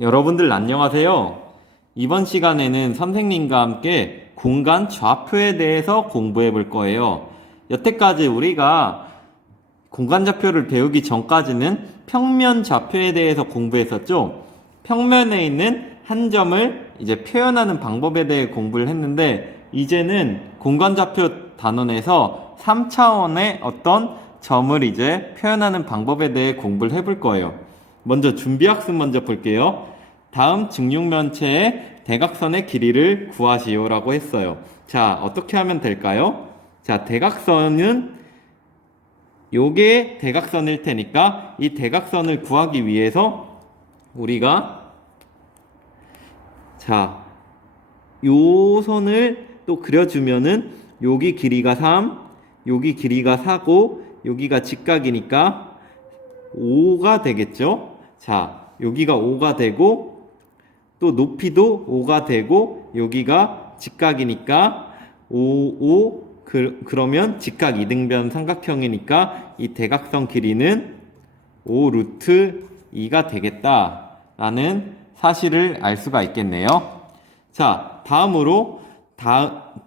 여러분들 안녕하세요. 이번 시간에는 선생님과 함께 공간 좌표에 대해서 공부해 볼 거예요. 여태까지 우리가 공간 좌표를 배우기 전까지는 평면 좌표에 대해서 공부했었죠. 평면에 있는 한 점을 이제 표현하는 방법에 대해 공부를 했는데, 이제는 공간 좌표 단원에서 3차원의 어떤 점을 이제 표현하는 방법에 대해 공부를 해볼 거예요. 먼저 준비학습 먼저 볼게요. 다음 직육면체의 대각선의 길이를 구하시오라고 했어요. 자, 어떻게 하면 될까요? 자, 대각선은 요게 대각선일 테니까 이 대각선을 구하기 위해서 우리가 자, 요 선을 또 그려주면은 여기 길이가 3, 여기 길이가 4고 여기가 직각이니까 5가 되겠죠? 자, 여기가 5가 되고 또 높이도 5가 되고 여기가 직각이니까 5, 그러면 직각 이등변 삼각형이니까 이 대각선 길이는 5 루트 2가 되겠다라는 사실을 알 수가 있겠네요. 자, 다음으로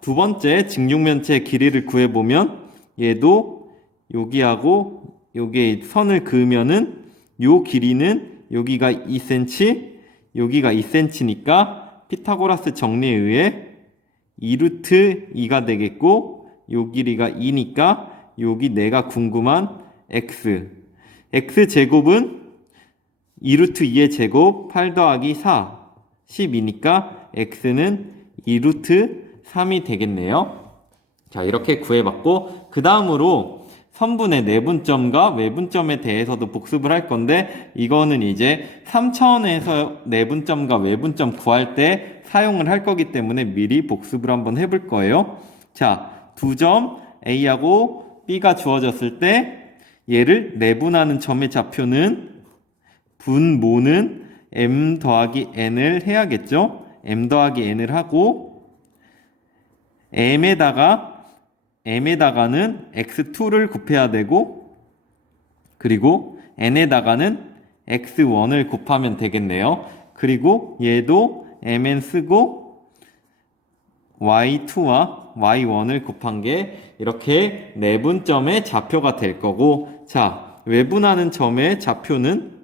두 번째 직육면체 길이를 구해보면 얘도 여기하고 여기에 선을 그으면은 요 길이는 여기가 2cm, 여기가 2cm니까 피타고라스 정리에 의해 2루트 2가 되겠고 요 길이가 2니까 여기 내가 궁금한 x 제곱은 2루트 2의 제곱 8 더하기 4 12니까 x는 2루트 3이 되겠네요. 자, 이렇게 구해봤고 그 다음으로 선분의 내분점과 외분점에 대해서도 복습을 할 건데, 이거는 이제 3차원에서 내분점과 외분점 구할 때 사용을 할 거기 때문에 미리 복습을 한번 해볼 거예요. 자, 두 점 A하고 B가 주어졌을 때 얘를 내분하는 점의 좌표는 분모는 M 더하기 N을 해야겠죠? M 더하기 N을 하고 M에다가는 x2를 곱해야 되고, 그리고 n에다가는 x1을 곱하면 되겠네요. 그리고 얘도 mn 쓰고 y2와 y1을 곱한 게 이렇게 내분점의 좌표가 될 거고, 자, 외분하는 점의 좌표는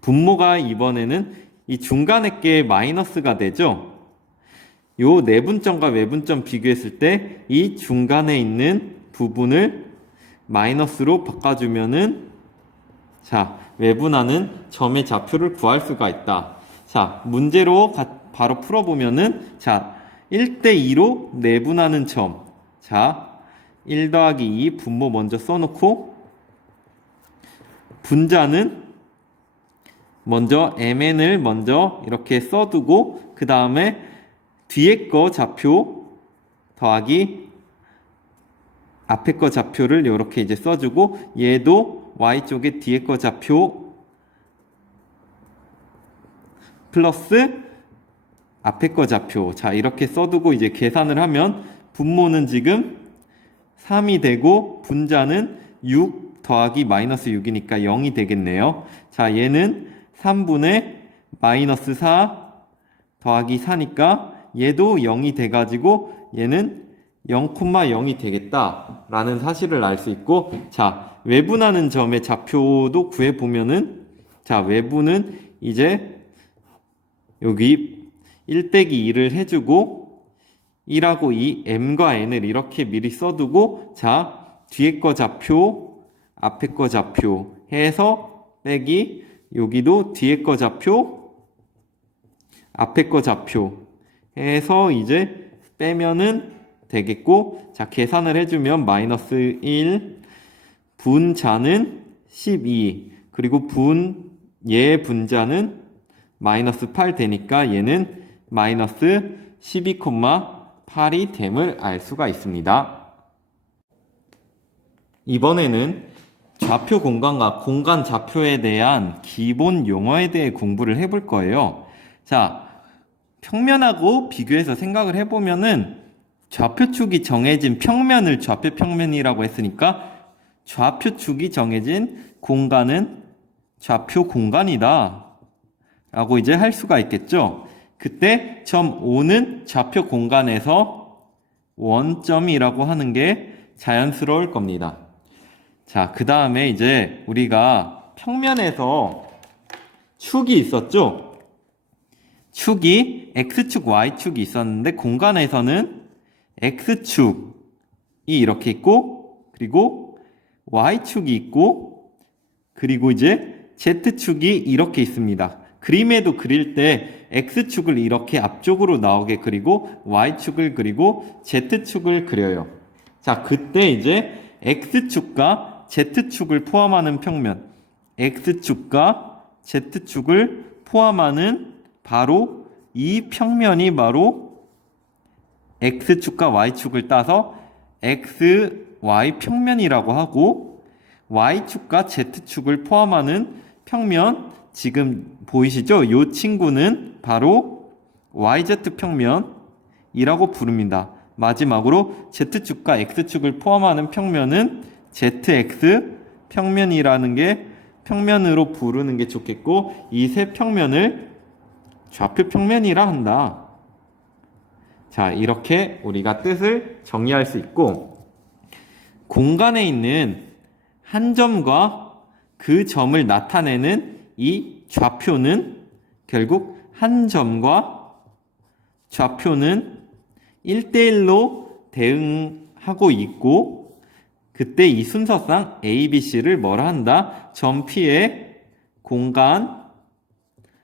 분모가 이번에는 이 중간에 게 마이너스가 되죠. 요 내분점과 외분점 비교했을 때 이 중간에 있는 부분을 마이너스로 바꿔주면은 자, 외분하는 점의 좌표를 구할 수가 있다. 자, 문제로 바로 풀어보면은 자, 1대2로 내분하는 점. 자, 1 더하기 2 분모 먼저 써놓고 분자는 먼저 mn을 먼저 이렇게 써두고 그 다음에 뒤에 거 좌표 더하기 앞에 거 좌표를 이렇게 이제 써주고, 얘도 y쪽에 뒤에 거 좌표 플러스 앞에 거 좌표. 자, 이렇게 써두고 이제 계산을 하면 분모는 지금 3이 되고 분자는 6 더하기 마이너스 6이니까 0이 되겠네요. 자, 얘는 3분의 마이너스 4 더하기 4니까 얘도 0이 돼가지고 얘는 0,0이 되겠다라는 사실을 알 수 있고, 자, 외분하는 점의 좌표도 구해보면은 자, 외분은 이제 여기 1 빼기 2를 해주고 1하고 2, m과 n을 이렇게 미리 써두고, 자, 뒤에 거 좌표, 앞에 거 좌표 해서 빼기 여기도 뒤에 거 좌표, 앞에 거 좌표 해서 이제 빼면은 되겠고, 자, 계산을 해주면 마이너스 1, 분자는 12, 그리고 얘 분자는 마이너스 8 되니까 얘는 마이너스 12,8이 됨을 알 수가 있습니다. 이번에는 좌표 공간과 공간 좌표에 대한 기본 용어에 대해 공부를 해볼 거예요. 자, 평면하고 비교해서 생각을 해보면은 좌표축이 정해진 평면을 좌표 평면이라고 했으니까 좌표축이 정해진 공간은 좌표 공간이다 라고 이제 할 수가 있겠죠. 그때 점 O는 좌표 공간에서 원점이라고 하는 게 자연스러울 겁니다. 자, 그 다음에 이제 우리가 평면에서 축이 있었죠? 축이 X축, Y축이 있었는데 공간에서는 X축이 이렇게 있고 그리고 Y축이 있고 그리고 이제 Z축이 이렇게 있습니다. 그림에도 그릴 때 X축을 이렇게 앞쪽으로 나오게 그리고 Y축을 그리고 Z축을 그려요. 자, 그때 이제 X축과 Z축을 포함하는 평면, X축과 Z축을 포함하는 바로 이 평면이 바로 X축과 Y축을 따서 XY 평면이라고 하고 Y축과 Z축을 포함하는 평면 지금 보이시죠? 이 친구는 바로 YZ 평면이라고 부릅니다. 마지막으로 Z축과 X축을 포함하는 평면은 ZX 평면이라는 게 평면으로 부르는 게 좋겠고 이 세 평면을 좌표 평면이라 한다. 자, 이렇게 우리가 뜻을 정리할 수 있고 공간에 있는 한 점과 그 점을 나타내는 이 좌표는 결국 한 점과 좌표는 1대1로 대응하고 있고 그때 이 순서상 A, B, C를 뭐라 한다? 점 P의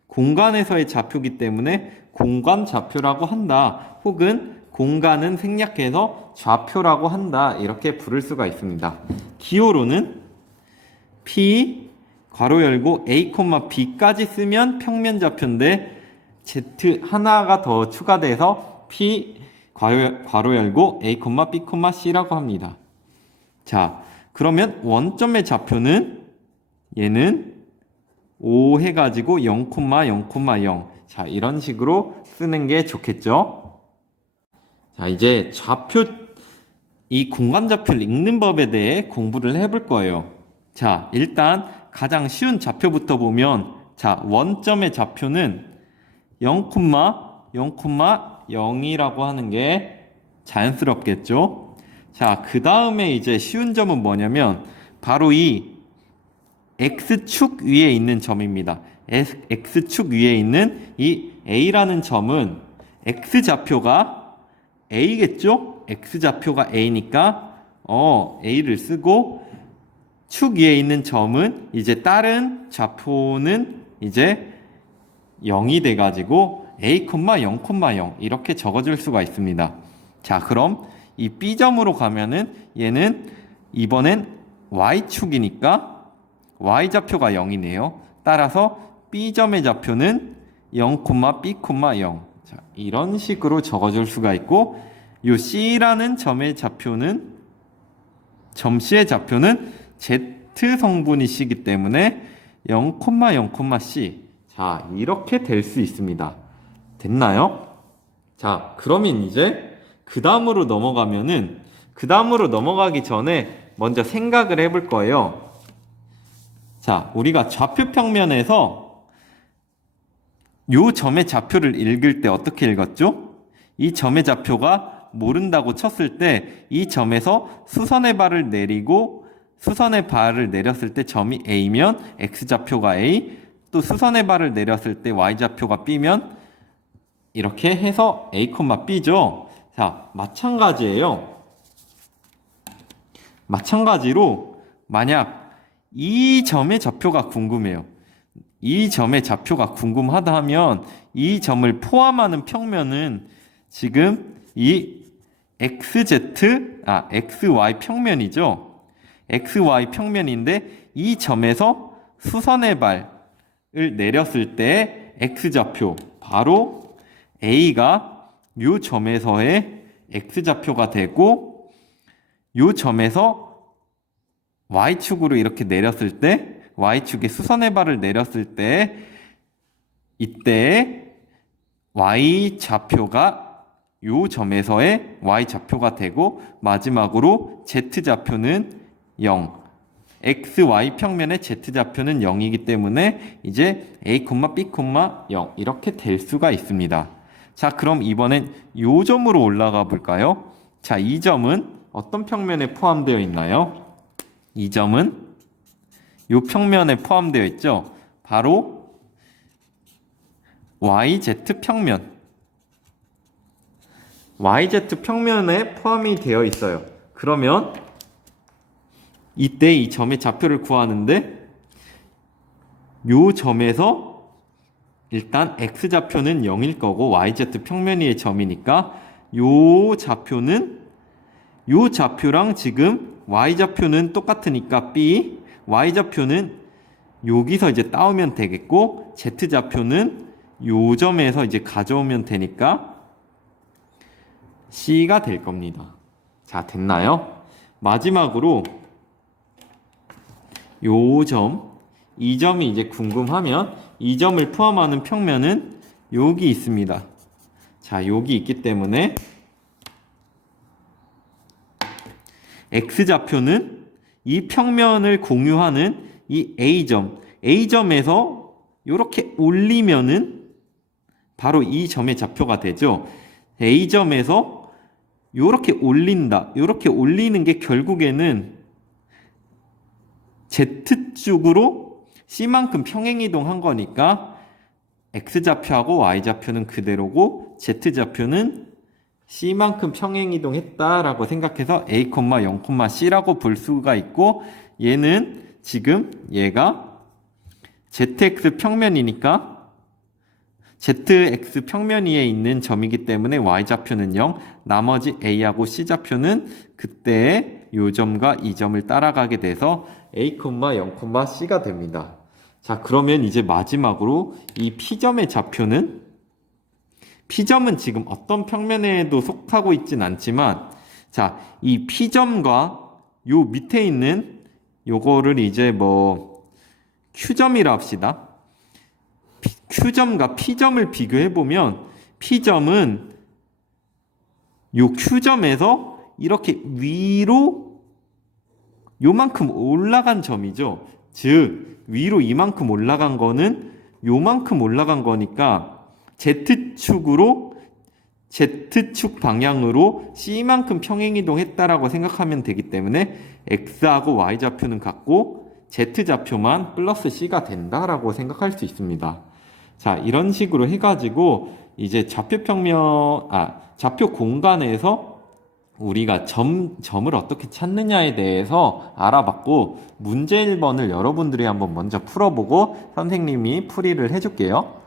공간에서의 좌표이기 때문에 공간 좌표라고 한다. 혹은 공간은 생략해서 좌표라고 한다. 이렇게 부를 수가 있습니다. 기호로는 P 괄호 열고 A, B까지 쓰면 평면 좌표인데 Z 하나가 더 추가돼서 P 괄호 열고 A, B, C라고 합니다. 자, 그러면 원점의 좌표는 얘는 5 해가지고 0, 0,0. 자, 이런 식으로 쓰는 게 좋겠죠? 자, 이제 좌표, 이 공간 좌표를 읽는 법에 대해 공부를 해볼 거예요. 자, 일단 가장 쉬운 좌표부터 보면, 자, 원점의 좌표는 0,0,0이라고 하는 게 자연스럽겠죠? 자, 그 다음에 이제 쉬운 점은 뭐냐면, 바로 이 X축 위에 있는 점입니다. X축 위에 있는 이 A라는 점은 X좌표가 A겠죠? X좌표가 A니까 A를 쓰고 축 위에 있는 점은 이제 다른 좌표는 이제 0이 돼가지고 A, 0,0 이렇게 적어줄 수가 있습니다. 자, 그럼 이 B점으로 가면은 얘는 이번엔 Y축이니까 Y좌표가 0이네요. 따라서 B점의 좌표는 0, B, 0. 자, 이런 식으로 적어줄 수가 있고 이 C라는 점의 좌표는 점 C의 좌표는 Z 성분이시기 때문에 0, 0, C. 자, 이렇게 될 수 있습니다. 됐나요? 자, 그러면 이제 그 다음으로 넘어가기 전에 먼저 생각을 해볼 거예요. 자, 우리가 좌표 평면에서 요 점의 좌표를 읽을 때 어떻게 읽었죠? 이 점의 좌표가 모른다고 쳤을 때 이 점에서 수선의 발을 내리고 수선의 발을 내렸을 때 점이 A면 X좌표가 A, 또 수선의 발을 내렸을 때 Y좌표가 B면 이렇게 해서 A, B죠. 자, 마찬가지예요. 마찬가지로 만약 이 점의 좌표가 궁금해요. 이 점의 좌표가 궁금하다 하면 이 점을 포함하는 평면은 지금 이 XY 평면이죠. XY 평면인데 이 점에서 수선의 발을 내렸을 때 X좌표, 바로 A가 이 점에서의 X좌표가 되고 이 점에서 Y축으로 이렇게 내렸을 때 Y축에 수선의 발을 내렸을 때 이때 Y좌표가 요 점에서의 Y좌표가 되고 마지막으로 Z좌표는 0, xy 평면의 z좌표는 0이기 때문에 이제 a, b, 0 이렇게 될 수가 있습니다. 자, 그럼 이번엔 요 점으로 올라가 볼까요? 자, 이 점은 어떤 평면에 포함되어 있나요? 이 점은 요 평면에 포함되어 있죠. 바로 YZ 평면. YZ 평면에 포함이 되어 있어요. 그러면 이때 이 점의 좌표를 구하는데 요 점에서 일단 X좌표는 0일 거고 YZ 평면 위의 점이니까 요 좌표랑 지금 Y좌표는 똑같으니까 B, Y좌표는 여기서 이제 따오면 되겠고 Z좌표는 요 점에서 이제 가져오면 되니까 C가 될 겁니다. 자, 됐나요? 마지막으로 요 점, 이 점이 이제 궁금하면 이 점을 포함하는 평면은 여기 있습니다. 자, 여기 있기 때문에 X좌표는 이 평면을 공유하는 이 A점에서 이렇게 올리면은 바로 이 점의 좌표가 되죠. A점에서 이렇게 올린다. 이렇게 올리는 게 결국에는 Z축으로 C만큼 평행이동한 거니까 X좌표하고 Y좌표는 그대로고 Z좌표는 C만큼 평행이동했다라고 생각해서 A, 0, C라고 볼 수가 있고 얘는 지금 얘가 ZX 평면이니까 ZX 평면 위에 있는 점이기 때문에 Y좌표는 0, 나머지 A하고 C좌표는 그때 요 점과 이 점을 따라가게 돼서 A, 0, C가 됩니다. 자, 그러면 이제 마지막으로 이 P점의 좌표는 P점은 지금 어떤 평면에도 속하고 있진 않지만 자, 이 P점과 요 밑에 있는 요거를 이제 뭐 Q점이라 합시다. Q점과 P점을 비교해 보면 P점은 요 Q점에서 이렇게 위로 요만큼 올라간 점이죠. 즉 위로 이만큼 올라간 거는 요만큼 올라간 거니까 Z축 방향으로 C만큼 평행이동했다라고 생각하면 되기 때문에 X하고 Y좌표는 같고 Z좌표만 플러스 C가 된다라고 생각할 수 있습니다. 자, 이런 식으로 해가지고 이제 좌표 공간에서 우리가 점을 어떻게 찾느냐에 대해서 알아봤고 문제 1번을 여러분들이 한번 먼저 풀어보고 선생님이 풀이를 해줄게요.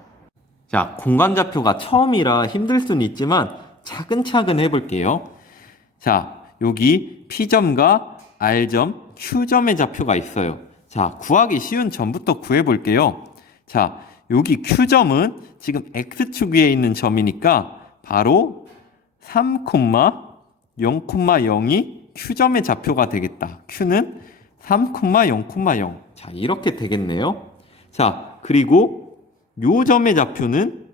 자, 공간좌표가 처음이라 힘들 수는 있지만 차근차근 해볼게요. 자, 여기 P점과 R점, Q점의 좌표가 있어요. 자, 구하기 쉬운 점부터 구해볼게요. 자, 여기 Q점은 지금 X축 위에 있는 점이니까 바로 3, 0,0이 Q점의 좌표가 되겠다. Q는 3, 0,0. 자, 이렇게 되겠네요. 자, 그리고 요 점의 좌표는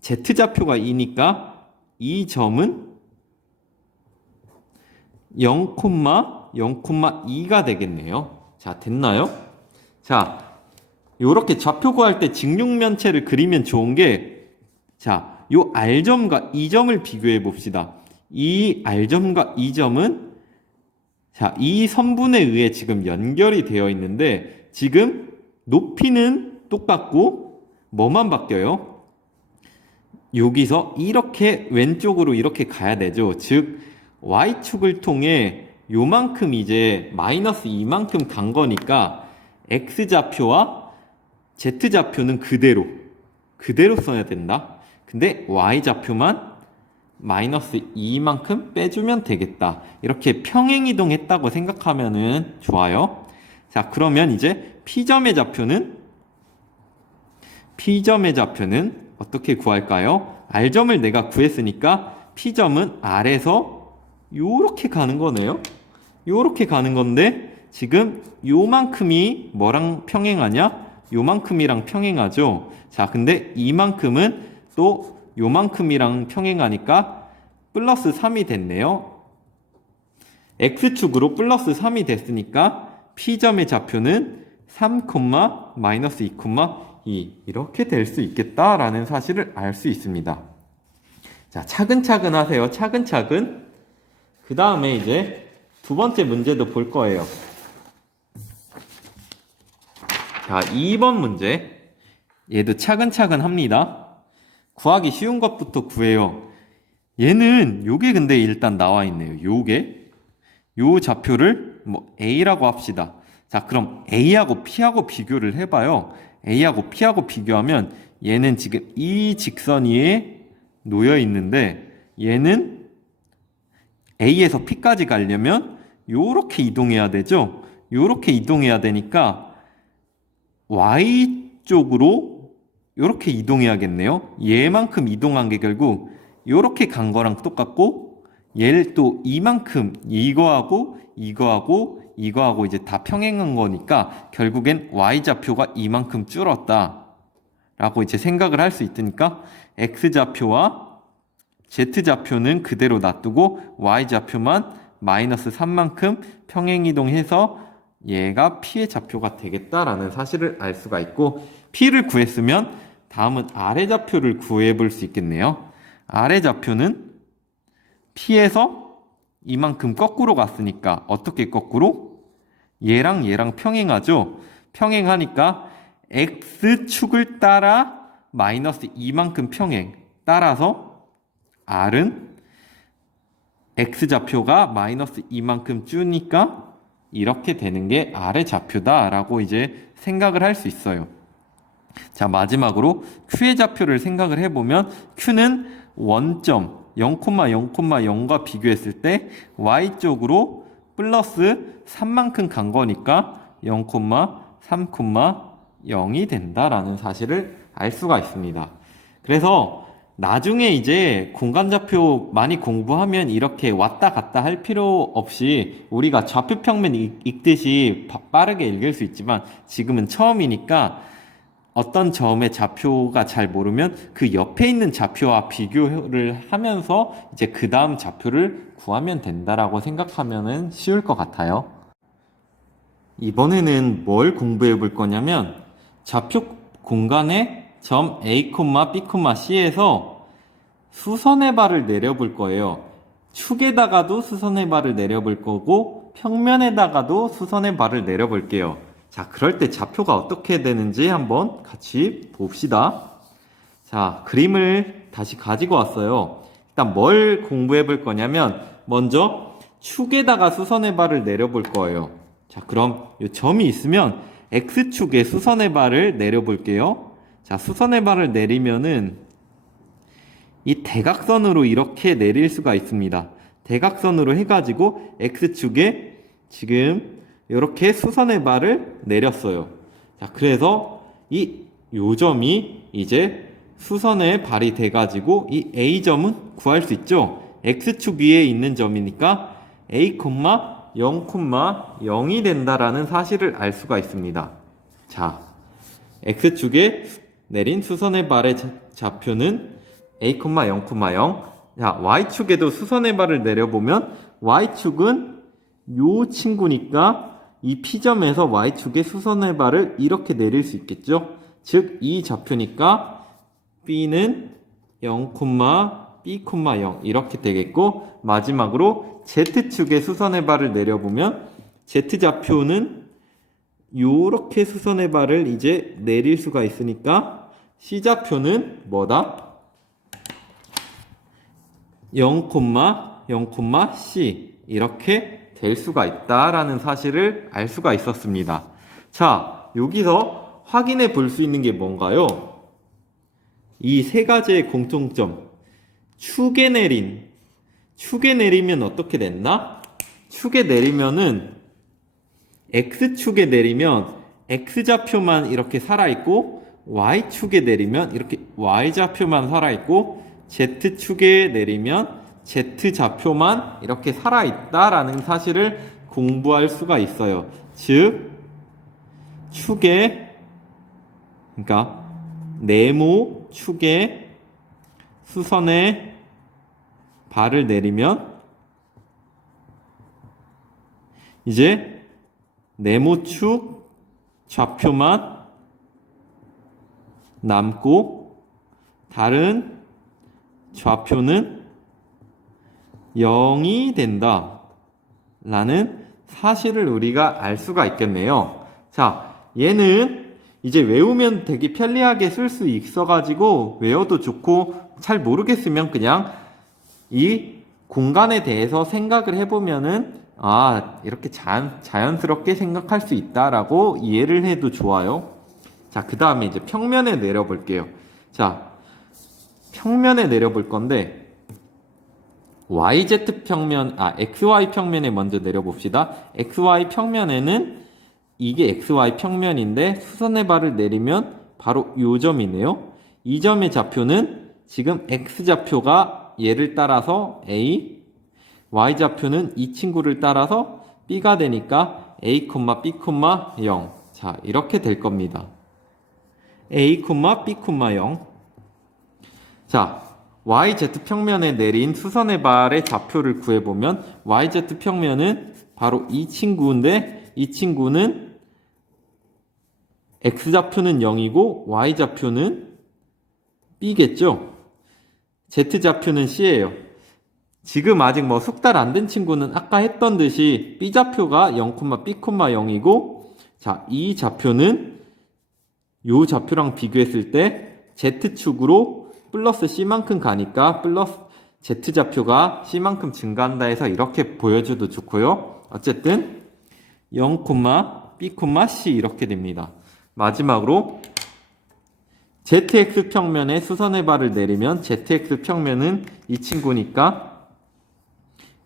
Z좌표가 2니까 이 점은 0,2가 되겠네요. 자, 됐나요? 자, 요렇게 좌표 구할 때 직육면체를 그리면 좋은 게 자, 요 R점과 이 점을 비교해 봅시다. 이 R점과 이 점은 자, 이 선분에 의해 지금 연결이 되어 있는데 지금 높이는 똑같고 뭐만 바뀌어요? 여기서 이렇게 왼쪽으로 이렇게 가야 되죠. 즉 Y축을 통해 요만큼 이제 마이너스 이만큼 간 거니까 X좌표와 Z좌표는 그대로 써야 된다. 근데 Y좌표만 마이너스 2만큼 빼주면 되겠다. 이렇게 평행이동했다고 생각하면은 좋아요. 자, 그러면 이제 P점의 좌표는 어떻게 구할까요? R점을 내가 구했으니까 P점은 R에서 요렇게 가는 거네요. 요렇게 가는 건데 지금 요만큼이 뭐랑 평행하냐? 요만큼이랑 평행하죠. 자, 근데 이만큼은 또 요만큼이랑 평행하니까 플러스 3이 됐네요. X축으로 플러스 3이 됐으니까 P점의 좌표는 3, 마이너스 2, 이렇게 될 수 있겠다라는 사실을 알 수 있습니다. 자, 차근차근 하세요. 차근차근. 그 다음에 이제 두 번째 문제도 볼 거예요. 자, 2번 문제. 얘도 차근차근 합니다. 구하기 쉬운 것부터 구해요. 얘는 요게 근데 일단 나와 있네요. 요 좌표를 뭐 A라고 합시다. 자, 그럼 A하고 P하고 비교를 해봐요. A하고 P하고 비교하면 얘는 지금 이 직선 위에 놓여 있는데 얘는 A에서 P까지 가려면 요렇게 이동해야 되죠. 요렇게 이동해야 되니까 Y쪽으로 요렇게 이동해야겠네요. 얘만큼 이동한 게 결국 요렇게 간 거랑 똑같고 얘를 또 이만큼 이거하고 이거하고 이제 다 평행한 거니까 결국엔 Y좌표가 이만큼 줄었다 라고 이제 생각을 할 수 있으니까 X좌표와 Z좌표는 그대로 놔두고 Y좌표만 마이너스 3만큼 평행이동해서 얘가 P의 좌표가 되겠다라는 사실을 알 수가 있고 P를 구했으면 다음은 아래 좌표를 구해볼 수 있겠네요. 아래 좌표는 P에서 이만큼 거꾸로 갔으니까 어떻게 거꾸로? 얘랑 평행하죠? 평행하니까 X축을 따라 마이너스 2만큼 평행 따라서 R은 X좌표가 마이너스 2만큼 주니까 이렇게 되는 게 R의 좌표다라고 이제 생각을 할 수 있어요. 자, 마지막으로 Q의 좌표를 생각을 해보면 Q는 원점 0,0,0과 비교했을 때 Y쪽으로 플러스 3만큼 간 거니까 0,3,0이 된다라는 사실을 알 수가 있습니다. 그래서 나중에 이제 공간좌표 많이 공부하면 이렇게 왔다 갔다 할 필요 없이 우리가 좌표평면 읽듯이 빠르게 읽을 수 있지만 지금은 처음이니까 어떤 점의 좌표가 잘 모르면 그 옆에 있는 좌표와 비교를 하면서 이제 그 다음 좌표를 구하면 된다라고 생각하면 쉬울 것 같아요. 이번에는 뭘 공부해 볼 거냐면 좌표 공간의 점 A, B, C에서 수선의 발을 내려볼 거예요. 축에다가도 수선의 발을 내려볼 거고 평면에다가도 수선의 발을 내려볼게요. 자, 그럴 때 좌표가 어떻게 되는지 한번 같이 봅시다. 자, 그림을 다시 가지고 왔어요. 일단 뭘 공부해 볼 거냐면 먼저 축에다가 수선의 발을 내려볼 거예요. 자, 그럼 이 점이 있으면 X축에 수선의 발을 내려볼게요. 자, 수선의 발을 내리면은 이 대각선으로 이렇게 내릴 수가 있습니다. 대각선으로 해가지고 X축에 지금 이렇게 수선의 발을 내렸어요. 자, 그래서 요 점이 이제 수선의 발이 돼가지고 이 A점은 구할 수 있죠. X축 위에 있는 점이니까 A, 0,0이 된다라는 사실을 알 수가 있습니다. 자, X축에 내린 수선의 발의 좌표는 A, 0,0. 자, Y축에도 수선의 발을 내려보면 Y축은 요 친구니까 이 P점에서 Y축에 수선의 발을 이렇게 내릴 수 있겠죠? 즉, 이 좌표니까 B는 0, B, 0 이렇게 되겠고 마지막으로 Z축에 수선의 발을 내려보면 Z좌표는 요렇게 수선의 발을 이제 내릴 수가 있으니까 C좌표는 뭐다? 0, C 이렇게 될 수가 있다라는 사실을 알 수가 있었습니다. 자, 여기서 확인해 볼 수 있는 게 뭔가요? 이 세 가지의 공통점. 축에 내리면 어떻게 됐나? 축에 내리면은 X축에 내리면 X좌표만 이렇게 살아있고 Y축에 내리면 이렇게 Y좌표만 살아있고 Z축에 내리면 Z좌표만 이렇게 살아있다라는 사실을 공부할 수가 있어요. 즉, 그러니까 네모축에 수선의 발을 내리면 이제 네모축 좌표만 남고 다른 좌표는 0이 된다 라는 사실을 우리가 알 수가 있겠네요. 자, 얘는 이제 외우면 되게 편리하게 쓸 수 있어가지고 외워도 좋고, 잘 모르겠으면 그냥 이 공간에 대해서 생각을 해보면은 이렇게 자연스럽게 생각할 수 있다라고 이해를 해도 좋아요. 자, 그 다음에 이제 평면에 내려볼게요. 자, 평면에 내려볼 건데 YZ 평면, XY 평면에 먼저 내려봅시다. XY 평면에는 이게 XY 평면인데 수선의 발을 내리면 바로 요 점이네요. 이 점의 좌표는 지금 X좌표가 얘를 따라서 A, Y좌표는 이 친구를 따라서 B가 되니까 A, B, 0. 자, 이렇게 될 겁니다. A, B, 0. 자, YZ 평면에 내린 수선의 발의 좌표를 구해보면 YZ 평면은 바로 이 친구인데 이 친구는 X좌표는 0이고 Y좌표는 B겠죠? Z좌표는 C예요. 지금 아직 숙달 안 된 친구는 아까 했던 듯이 B좌표가 0, B, 0이고 자, 이 좌표는 요 좌표랑 비교했을 때 Z축으로 플러스 C만큼 가니까 플러스 Z좌표가 C만큼 증가한다 해서 이렇게 보여줘도 좋고요. 어쨌든 0, B, C 이렇게 됩니다. 마지막으로 ZX 평면에 수선의 발을 내리면 ZX 평면은 이 친구니까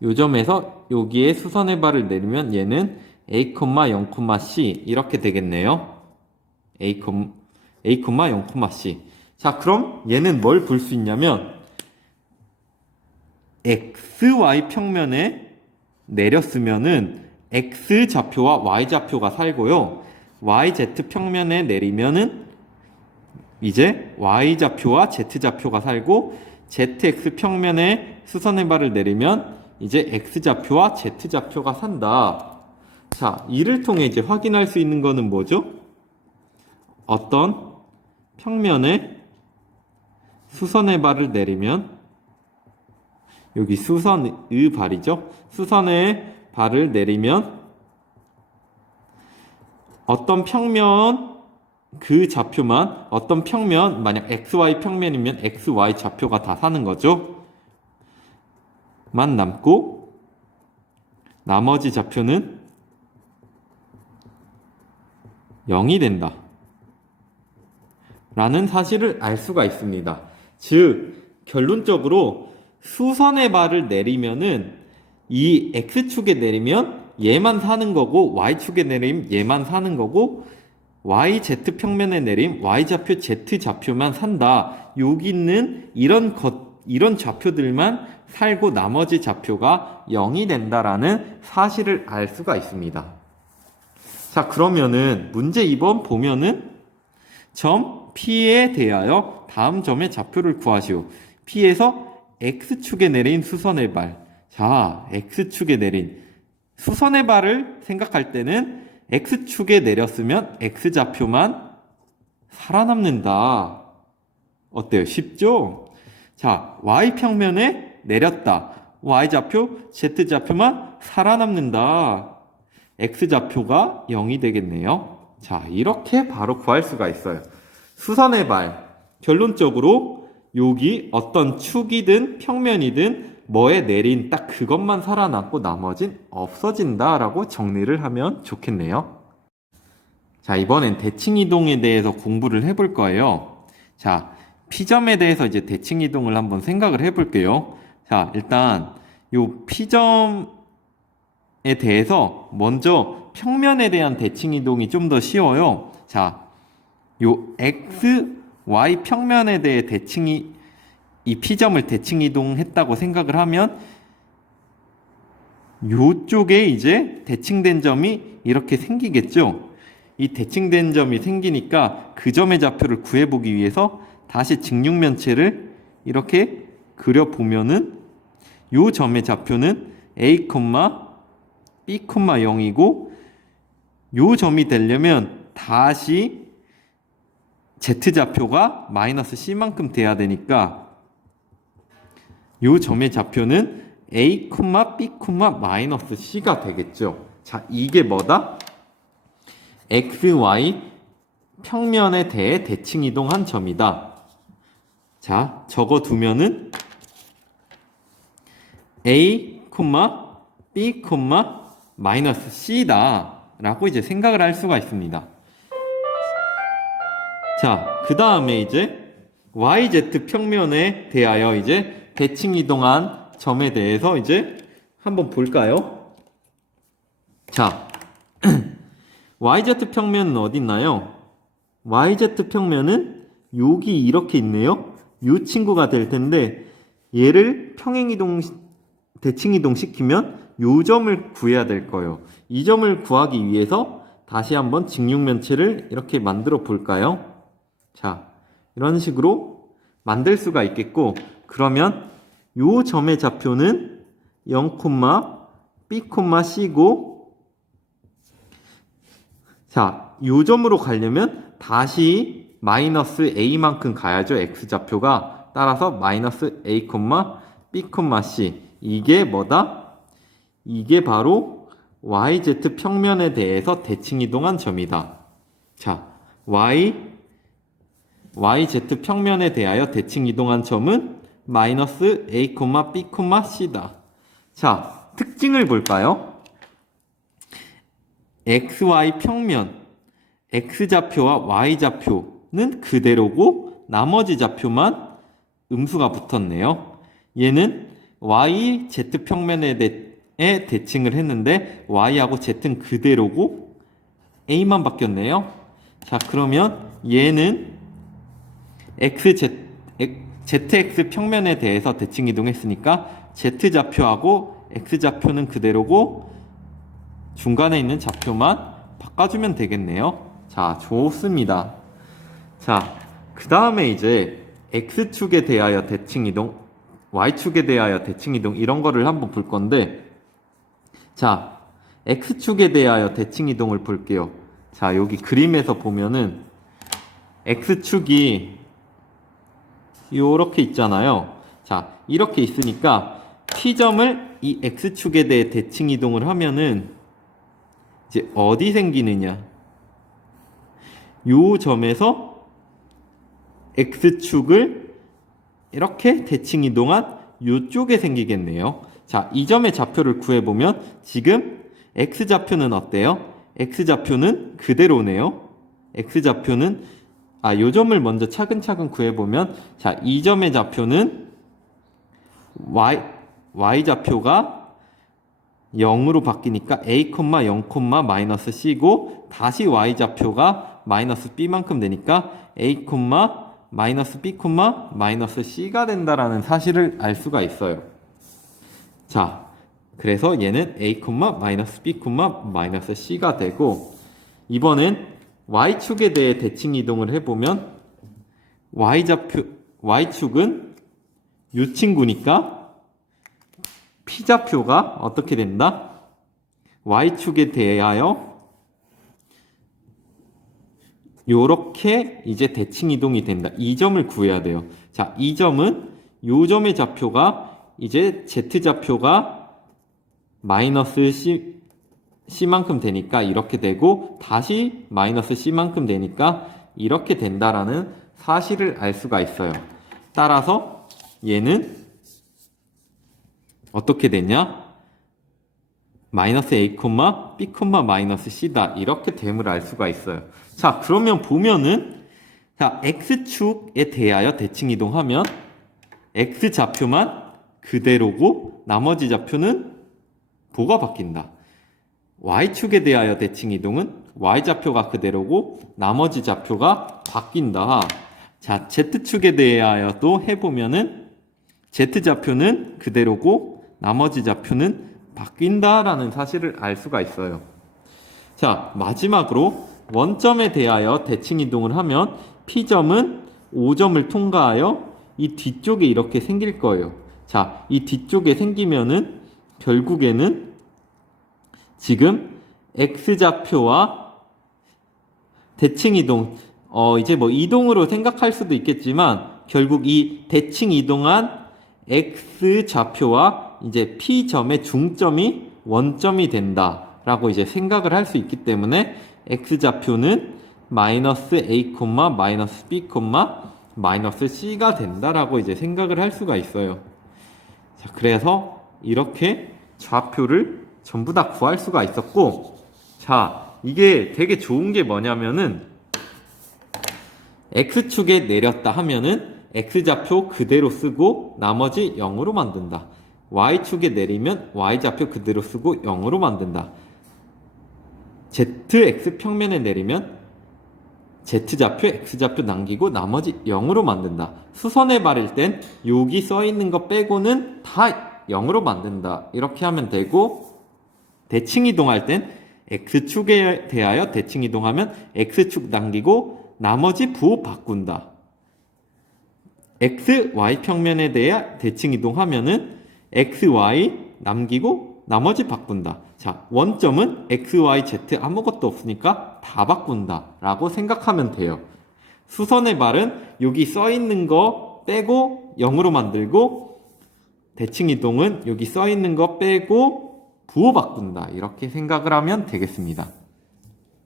요 점에서 여기에 수선의 발을 내리면 얘는 A, 0, C 이렇게 되겠네요. A, 0, C. 자, 그럼 얘는 뭘 볼 수 있냐면 XY 평면에 내렸으면은 X좌표와 Y좌표가 살고요. YZ 평면에 내리면은 이제 Y좌표와 Z좌표가 살고 ZX 평면에 수선의 발을 내리면 이제 X좌표와 Z좌표가 산다. 자, 이를 통해 이제 확인할 수 있는 거는 뭐죠? 어떤 평면에 수선의 발을 내리면 여기 수선의 발이죠. 수선의 발을 내리면 어떤 평면 그 좌표만 어떤 평면 만약 XY 평면이면 XY 좌표가 다 사는 거죠. 만 남고 나머지 좌표는 0이 된다 라는 사실을 알 수가 있습니다. 즉 결론적으로 수선의 발을 내리면은 이 X축에 내리면 얘만 사는 거고 Y축에 내리면 얘만 사는 거고 YZ 평면에 내림 Y좌표 Z좌표만 산다. 여기 있는 이런 좌표들만 살고 나머지 좌표가 0이 된다라는 사실을 알 수가 있습니다. 자, 그러면은 문제 2번 보면은 점 P에 대하여 다음 점의 좌표를 구하시오. P에서 X축에 내린 수선의 발. 자, X축에 내린 수선의 발을 생각할 때는 X축에 내렸으면 X좌표만 살아남는다. 어때요? 쉽죠? 자, Y평면에 내렸다. Y좌표, Z좌표만 살아남는다. X좌표가 0이 되겠네요. 자, 이렇게 바로 구할 수가 있어요. 수선의 발. 결론적으로 여기 어떤 축이든 평면이든 뭐에 내린 딱 그것만 살아남고 나머진 없어진다 라고 정리를 하면 좋겠네요. 자, 이번엔 대칭이동에 대해서 공부를 해볼 거예요. 자, P점에 대해서 이제 대칭이동을 한번 생각을 해볼게요. 자, 일단 요 P점에 대해서 먼저 평면에 대한 대칭이동이 좀 더 쉬워요. 자, 요 X, Y 평면에 대해 이 P점을 대칭이동했다고 생각을 하면 요쪽에 이제 대칭된 점이 이렇게 생기겠죠. 이 대칭된 점이 생기니까 그 점의 좌표를 구해보기 위해서 다시 직육면체를 이렇게 그려보면은 요 점의 좌표는 A, B, 0이고 요 점이 되려면 다시 Z좌표가 마이너스 C만큼 돼야 되니까 요 점의 좌표는 A, B, 마이너스 C가 되겠죠. 자, 이게 뭐다? X, Y 평면에 대해 대칭 이동한 점이다. 자, 적어두면은 A, B, 마이너스 C다 라고 이제 생각을 할 수가 있습니다. 자, 그 다음에 이제 YZ 평면에 대하여 이제 대칭 이동한 점에 대해서 이제 한번 볼까요? 자, YZ 평면은 어디 있나요? YZ 평면은 여기 이렇게 있네요. 이 친구가 될 텐데 얘를 평행이동, 대칭이동 시키면 이 점을 구해야 될 거예요. 이 점을 구하기 위해서 다시 한번 직육면체를 이렇게 만들어 볼까요? 자, 이런 식으로 만들 수가 있겠고, 그러면 이 점의 좌표는 0, B, C고, 자, 이 점으로 가려면 다시 마이너스 A만큼 가야죠. X좌표가. 따라서 마이너스 A, B, C. 이게 뭐다? 이게 바로 YZ 평면에 대해서 대칭 이동한 점이다. 자, YZ 평면에 대하여 대칭 이동한 점은 마이너스 A, B, C다. 자, 특징을 볼까요? XY 평면, X좌표와 Y좌표는 그대로고 나머지 좌표만 음수가 붙었네요. 얘는 YZ 평면에 대해 대칭을 했는데 Y하고 Z는 그대로고 A만 바뀌었네요. 자, 그러면 얘는 ZX 평면에 대해서 대칭 이동했으니까 Z좌표하고 X좌표는 그대로고 중간에 있는 좌표만 바꿔주면 되겠네요. 자, 좋습니다. 자, 그 다음에 이제 X축에 대하여 대칭 이동, Y축에 대하여 대칭 이동 이런 거를 한번 볼 건데, 자, X축에 대하여 대칭 이동을 볼게요. 자, 여기 그림에서 보면은 X축이 요렇게 있잖아요. 자, 이렇게 있으니까 P점을 이 X축에 대해 대칭 이동을 하면은 이제 어디 생기느냐? 요 점에서 X축을 이렇게 대칭 이동한 요쪽에 생기겠네요. 자, 이 점의 좌표를 구해보면 지금 X좌표는 어때요? X좌표는 그대로네요. X좌표는 요 점을 먼저 차근차근 구해보면, 자, 이 점의 좌표는 Y좌표가 0으로 바뀌니까 A, 0, 마이너스 C고, 다시 Y좌표가 마이너스 B만큼 되니까 A, 마이너스 B, 마이너스 C가 된다라는 사실을 알 수가 있어요. 자, 그래서 얘는 A, 마이너스 B, 마이너스 C가 되고, 이번엔 Y축에 대해 대칭 이동을 해보면 Y축은 이 친구니까 P좌표가 어떻게 된다? Y축에 대하여 요렇게 이제 대칭 이동이 된다. 이 점을 구해야 돼요. 자, 이 점은 요 점의 좌표가 이제 Z좌표가 마이너스 C만큼 되니까 이렇게 되고, 다시 마이너스 C만큼 되니까 이렇게 된다라는 사실을 알 수가 있어요. 따라서 얘는 어떻게 되냐? 마이너스 A, B, 마이너스 C다. 이렇게 됨을 알 수가 있어요. 자, 그러면 보면은, 자, X축에 대하여 대칭 이동하면 X좌표만 그대로고 나머지 좌표는 뭐가 바뀐다? Y축에 대하여 대칭 이동은 Y좌표가 그대로고 나머지 좌표가 바뀐다. 자, Z축에 대하여도 해보면은 Z좌표는 그대로고 나머지 좌표는 바뀐다라는 사실을 알 수가 있어요. 자, 마지막으로 원점에 대하여 대칭 이동을 하면 P점은 O점을 통과하여 이 뒤쪽에 이렇게 생길 거예요. 자, 이 뒤쪽에 생기면은 결국에는 지금 X좌표와 대칭 이동, 이제 뭐 이동으로 생각할 수도 있겠지만, 결국 이 대칭 이동한 x 좌표와 이제 p 점의 중점이 원점이 된다라고 이제 생각을 할 수 있기 때문에 x 좌표는 마이너스 a, 마이너스 b, 마이너스 c가 된다라고 이제 생각을 할 수가 있어요. 자, 그래서 이렇게 좌표를 전부 다 구할 수가 있었고, 자, 이게 되게 좋은 게 뭐냐면은 x축에 내렸다 하면은 x좌표 그대로 쓰고 나머지 0으로 만든다. y축에 내리면 y좌표 그대로 쓰고 0으로 만든다. zx 평면에 내리면 z좌표, x좌표 남기고 나머지 0으로 만든다. 수선에 바를 땐 여기 써있는 거 빼고는 다 0으로 만든다. 이렇게 하면 되고, 대칭 이동할 땐 x축에 대하여 대칭 이동하면 x축 남기고 나머지 부호 바꾼다. x, y 평면에 대해 대칭 이동하면은 x, y 남기고 나머지 바꾼다. 자, 원점은 x, y, z 아무것도 없으니까 다 바꾼다 라고 생각하면 돼요. 수선의 발은 여기 써있는 거 빼고 0으로 만들고, 대칭 이동은 여기 써있는 거 빼고 부호 바꾼다. 이렇게 생각을 하면 되겠습니다.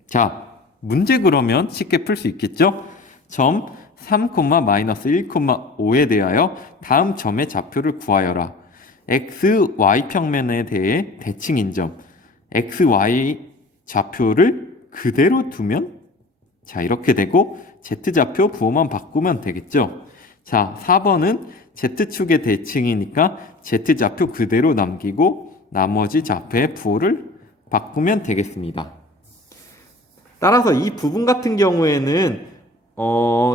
자, 문제 그러면 쉽게 풀 수 있겠죠? 점 3, 마이너스 1, 5에 대하여 다음 점의 좌표를 구하여라. x, y 평면에 대해 대칭인 점. x, y 좌표를 그대로 두면, 자, 이렇게 되고 z좌표 부호만 바꾸면 되겠죠? 자, 4번은 z축의 대칭이니까 z좌표 그대로 남기고 나머지 좌표의 부호를 바꾸면 되겠습니다. 따라서 이 부분 같은 경우에는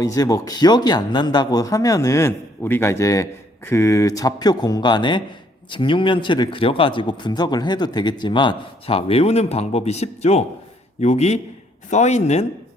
이제 뭐 기억이 안 난다고 하면은 우리가 이제 그 좌표 공간에 직육면체를 그려가지고 분석을 해도 되겠지만, 자, 외우는 방법이 쉽죠? 여기 써있는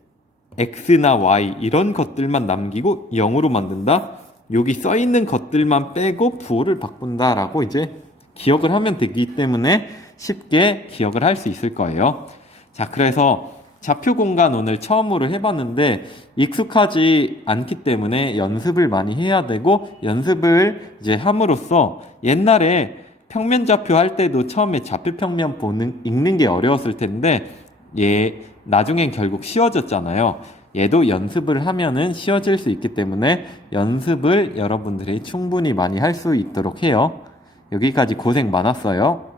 x나 y 이런 것들만 남기고 0으로 만든다. 여기 써있는 것들만 빼고 부호를 바꾼다 라고 이제 기억을 하면 되기 때문에 쉽게 기억을 할 수 있을 거예요. 자, 그래서 좌표 공간 오늘 처음으로 해봤는데 익숙하지 않기 때문에 연습을 많이 해야 되고, 연습을 이제 함으로써 옛날에 평면 좌표 할 때도 처음에 좌표 평면 읽는 게 어려웠을 텐데 나중엔 결국 쉬워졌잖아요. 얘도 연습을 하면은 쉬워질 수 있기 때문에 연습을 여러분들이 충분히 많이 할 수 있도록 해요. 여기까지 고생 많았어요.